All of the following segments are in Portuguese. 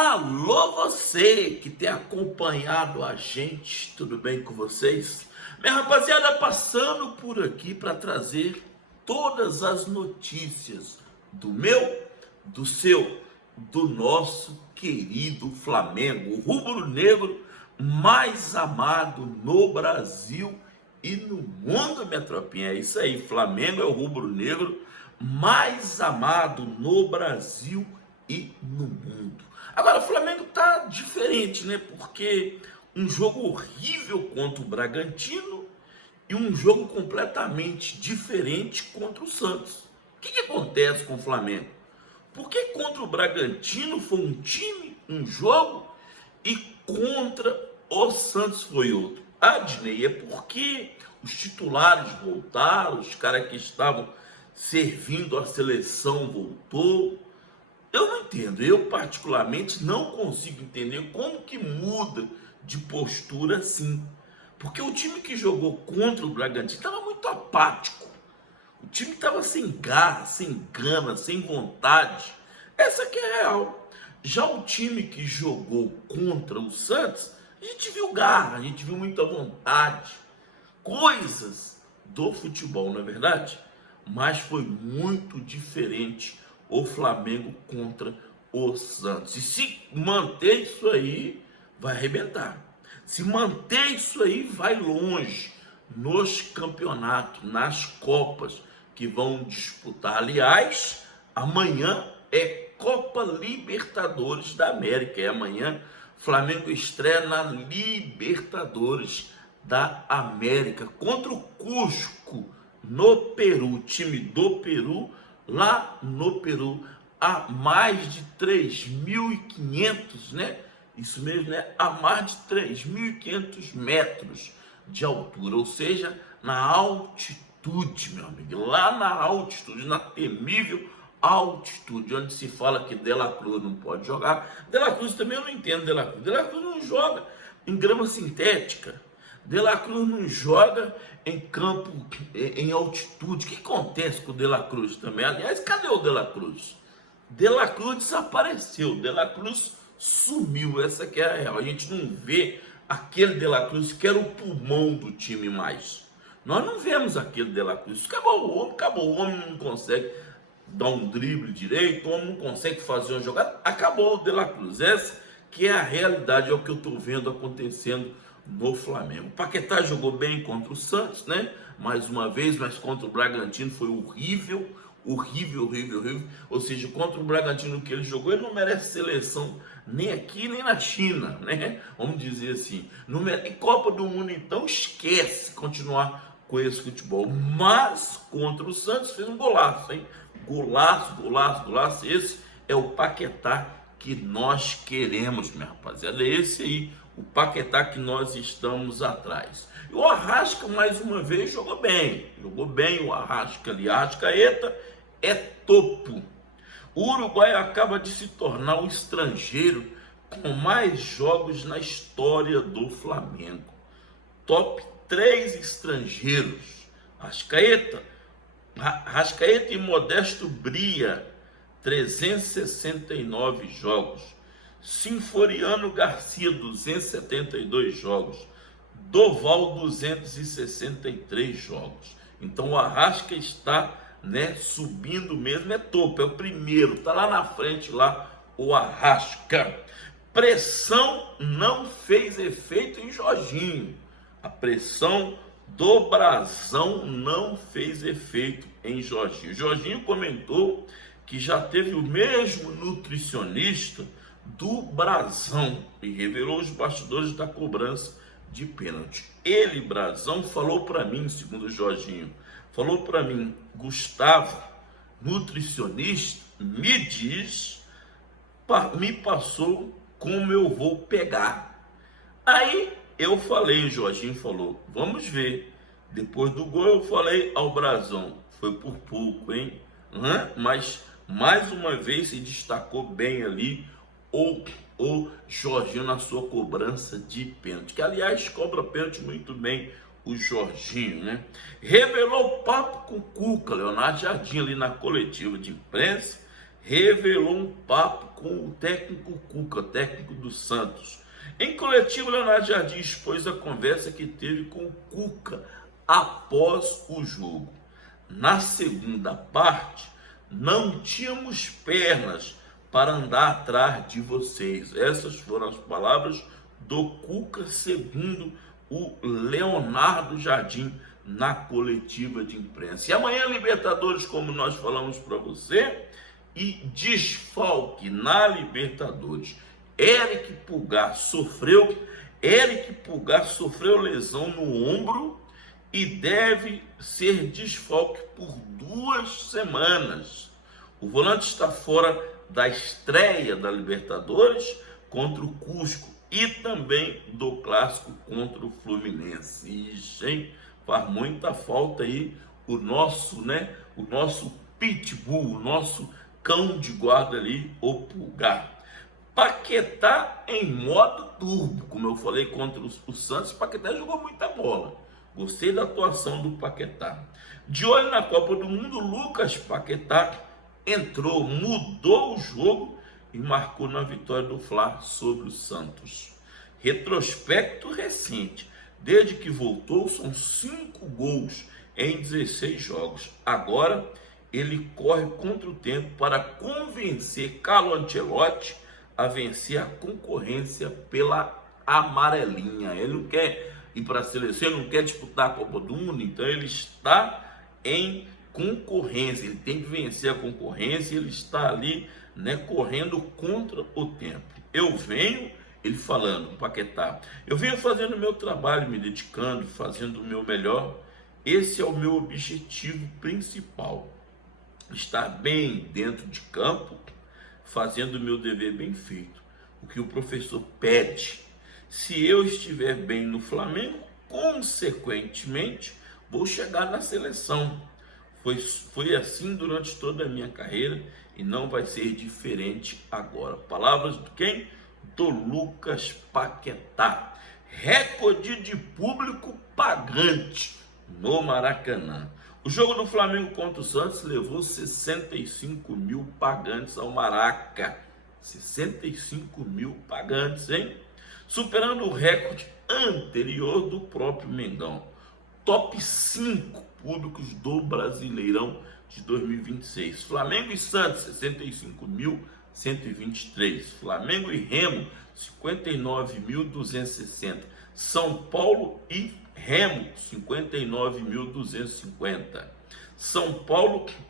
Alô, você que tem acompanhado a gente, tudo bem com vocês? Minha rapaziada, passando por aqui para trazer todas as notícias do meu, do seu, do nosso querido Flamengo, o rubro-negro mais amado no Brasil e no mundo, minha tropinha. É isso aí, Flamengo é o rubro-negro mais amado no Brasil e no mundo. Agora, o Flamengo tá diferente, né? Porque um jogo horrível contra o Bragantino e um jogo completamente diferente contra o Santos. O que acontece com o Flamengo? Porque contra o Bragantino foi um time, um jogo, e contra o Santos foi outro. Adnei, é porque os titulares voltaram, os caras que estavam servindo a seleção voltou. Eu não entendo, eu particularmente não consigo entender como que muda de postura assim. Porque o time que jogou contra o Bragantino estava muito apático. O time estava sem garra, sem gana, sem vontade. Essa que é a real. Já o time que jogou contra o Santos, a gente viu garra, a gente viu muita vontade. Coisas do futebol, não é verdade? Mas foi muito diferente o Flamengo contra o Santos. E se manter isso aí, vai arrebentar. Se manter isso aí, vai longe nos campeonatos, nas Copas que vão disputar. Aliás, amanhã é Copa Libertadores da América. É amanhã, Flamengo estreia na Libertadores da América contra o Cusco, no Peru. Time do Peru, lá no Peru, a mais de 3.500, né? Isso mesmo, né? A mais de 3.500 metros de altura, ou seja, na altitude, meu amigo, lá na altitude, na temível altitude, onde se fala que De La Cruz não pode jogar. De La Cruz também eu não entendo. De La Cruz não joga em grama sintética. De La Cruz não joga em campo, em altitude. O que acontece com o De La Cruz também? Aliás, cadê o De La Cruz? De La Cruz desapareceu, De La Cruz sumiu, essa que é a real. A gente não vê aquele De La Cruz que era o pulmão do time mais. Nós não vemos aquele De La Cruz. Acabou, o homem não consegue dar um drible direito, o homem não consegue fazer uma jogada, acabou o De La Cruz. Essa que é a realidade, é o que eu estou vendo acontecendo no Flamengo. O Paquetá jogou bem contra o Santos, né? Mais uma vez, mas contra o Bragantino foi horrível. Ou seja, contra o Bragantino que ele jogou, ele não merece seleção nem aqui nem na China, né? Vamos dizer assim. Não merece. Copa do Mundo, então, esquece continuar com esse futebol. Mas contra o Santos fez um golaço, hein? Golaço. Esse é o Paquetá que nós queremos, minha rapaziada. É esse aí, o Paquetá que nós estamos atrás. E o Arrasca, mais uma vez, jogou bem o Arrasca ali. Arrascaeta é topo. O Uruguai acaba de se tornar o estrangeiro com mais jogos na história do Flamengo. Top 3 estrangeiros. Arrascaeta e Modesto Bria, 369 jogos. Sinforiano Garcia, 272 jogos. Doval, 263 jogos. Então o Arrasca está, né, subindo mesmo, é topo, é o primeiro, está lá na frente lá o Arrasca. Pressão não fez efeito em Jorginho. A pressão do Brasão não fez efeito em Jorginho. Jorginho comentou que já teve o mesmo nutricionista do Brasão e revelou os bastidores da cobrança de pênalti. Ele, Brasão, falou para mim, segundo o Jorginho, falou para mim: Gustavo, nutricionista, me diz, me passou como eu vou pegar. Aí eu falei, o Jorginho falou, vamos ver. Depois do gol eu falei ao Brasão, foi por pouco, hein? Mas mais uma vez se destacou bem ali o Jorginho na sua cobrança de pênalti, que aliás cobra pênalti muito bem o Jorginho, né? Revelou papo com o Cuca, Leonardo Jardim, ali na coletiva de imprensa, revelou um papo com o técnico Cuca, técnico do Santos. Em coletivo, Leonardo Jardim expôs a conversa que teve com o Cuca após o jogo. Na segunda parte, não tínhamos pernas para andar atrás de vocês. Essas foram as palavras do Cuca, segundo o Leonardo Jardim, na coletiva de imprensa. E amanhã, Libertadores, como nós falamos para você, e desfalque na Libertadores. Eric Pulgar sofreu lesão no ombro e deve ser desfalque por 2 semanas. O volante está fora da estreia da Libertadores contra o Cusco e também do clássico contra o Fluminense. E, faz muita falta aí o nosso pitbull, o nosso cão de guarda ali, o Pulgar. Paquetá em modo turbo, como eu falei contra o Santos. Paquetá jogou muita bola. Gostei da atuação do Paquetá. De olho na Copa do Mundo, Lucas Paquetá entrou, mudou o jogo e marcou na vitória do Fla sobre o Santos. Retrospecto recente. Desde que voltou, são 5 gols em 16 jogos. Agora, ele corre contra o tempo para convencer Carlo Ancelotti a vencer a concorrência pela amarelinha. Ele não quer ir para a seleção, ele não quer disputar a Copa do Mundo, então ele está em concorrência, ele tem que vencer a concorrência, ele está ali, correndo contra o tempo. Ele falando, Paquetá, eu venho fazendo o meu trabalho, me dedicando, fazendo o meu melhor. Esse é o meu objetivo principal. Estar bem dentro de campo, fazendo o meu dever bem feito. O que o professor pede. Se eu estiver bem no Flamengo, consequentemente, vou chegar na seleção. Foi assim durante toda a minha carreira e não vai ser diferente agora. Palavras de quem? Do Lucas Paquetá. Recorde de público pagante no Maracanã. O jogo do Flamengo contra o Santos levou 65 mil pagantes ao Maraca. 65 mil pagantes, hein? Superando o recorde anterior do próprio Mengão. Top 5 públicos do Brasileirão de 2026. Flamengo e Santos, 65.123. Flamengo e Remo, 59.260. São Paulo e Remo, 59.250. São Paulo e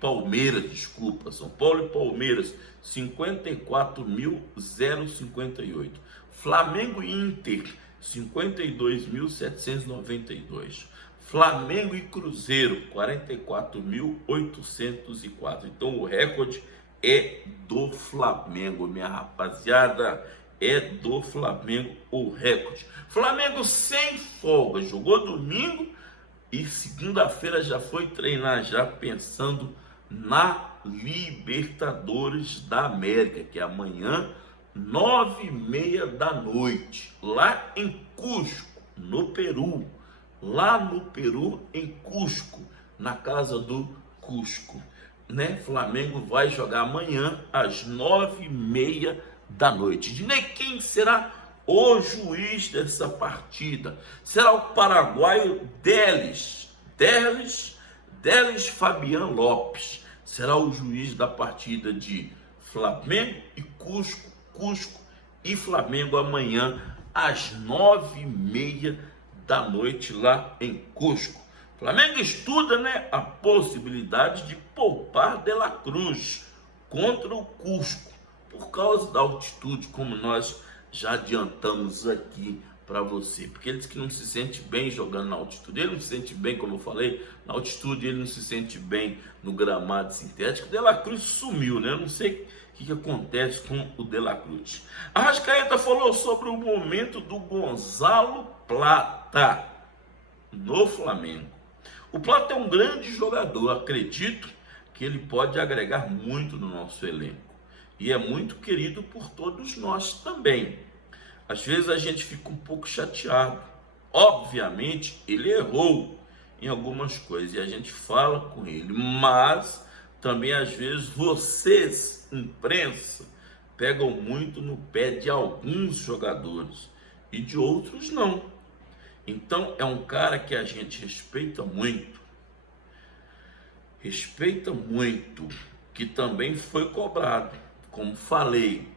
Palmeiras, São Paulo e Palmeiras, 54.058. Flamengo e Inter, 52.792. Flamengo e Cruzeiro, 44.804. Então o recorde é do Flamengo, minha rapaziada. É do Flamengo o recorde. Flamengo sem folga, jogou domingo e segunda-feira já foi treinar, já pensando na Libertadores da América, que é amanhã, 9h30 da noite, lá em Cusco, no Peru. Lá no Peru, em Cusco, na casa do Cusco. Flamengo vai jogar amanhã às 9h30 da noite. Dinei, quem será o juiz dessa partida? Será o paraguaio Delis Fabian Lopes. Será o juiz da partida de Flamengo e Cusco e Flamengo amanhã às 9h30 da noite lá em Cusco. Flamengo estuda, a possibilidade de poupar De La Cruz contra o Cusco, por causa da altitude, como nós já adiantamos aqui para você, porque ele diz que não se sente bem jogando na altitude. Ele não se sente bem, como eu falei, na altitude. Ele não se sente bem no gramado sintético. De La Cruz sumiu, Eu não sei o que acontece com o De La Cruz. Arrascaeta falou sobre o momento do Gonzalo Plata no Flamengo. O Plata é um grande jogador, acredito que ele pode agregar muito no nosso elenco e é muito querido por todos nós também. Às vezes a gente fica um pouco chateado. Obviamente ele errou em algumas coisas e a gente fala com ele, mas também às vezes vocês, imprensa, pegam muito no pé de alguns jogadores e de outros não. Então é um cara que a gente respeita muito, que também foi cobrado, como falei,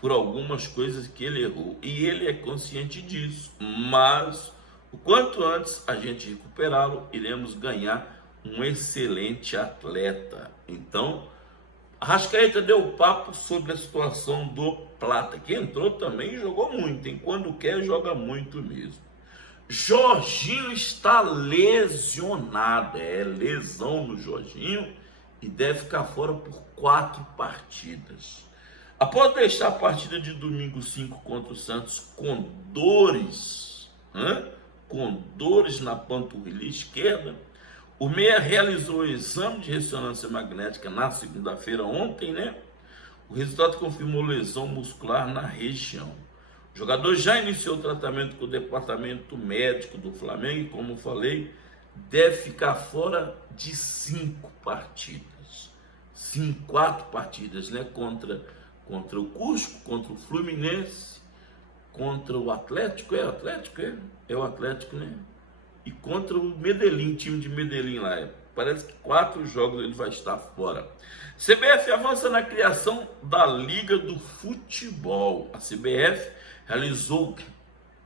por algumas coisas que ele errou, e ele é consciente disso, mas o quanto antes a gente recuperá-lo, iremos ganhar um excelente atleta. Então, Arrascaeta deu papo sobre a situação do Plata, que entrou também e jogou muito, hein? Quando quer, joga muito mesmo. Jorginho está lesionado, lesão no Jorginho, e deve ficar fora por 4 partidas. Após deixar a partida de domingo 5 contra o Santos com dores na panturrilha esquerda, o meia realizou o exame de ressonância magnética na segunda-feira, ontem, né? O resultado confirmou lesão muscular na região. O jogador já iniciou o tratamento com o departamento médico do Flamengo e, como falei, deve ficar fora de 5 partidas. 4 partidas, né? Contra o Cusco, contra o Fluminense, contra o Atlético, é o Atlético, né? E contra o Medellín, time de Medellín lá. Parece que 4 jogos ele vai estar fora. CBF avança na criação da Liga do Futebol. A CBF realizou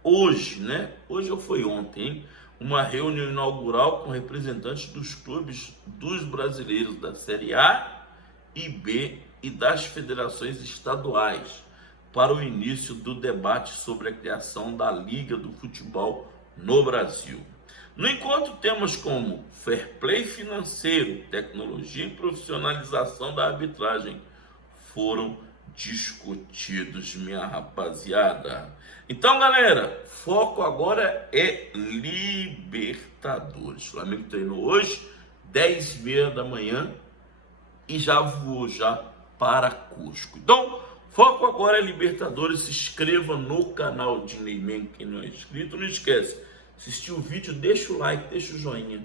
hoje, né? Hoje ou foi ontem, hein? Uma reunião inaugural com representantes dos clubes dos brasileiros da Série A e B e das federações estaduais para o início do debate sobre a criação da Liga do Futebol no Brasil. No encontro, temas como fair play financeiro, tecnologia e profissionalização da arbitragem foram discutidos, minha rapaziada. Então, galera, foco agora é Libertadores. O Flamengo treinou hoje, 10h30 da manhã, e já voou para Cusco. Então, foco agora é Libertadores. Se inscreva no canal de Neyman, quem não é inscrito. Não esquece, assistiu o vídeo, deixa o like, deixa o joinha,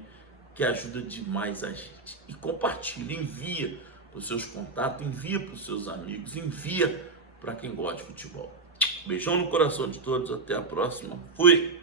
que ajuda demais a gente. E compartilha, envia para os seus contatos, envia para os seus amigos, envia para quem gosta de futebol. Beijão no coração de todos, até a próxima. Fui!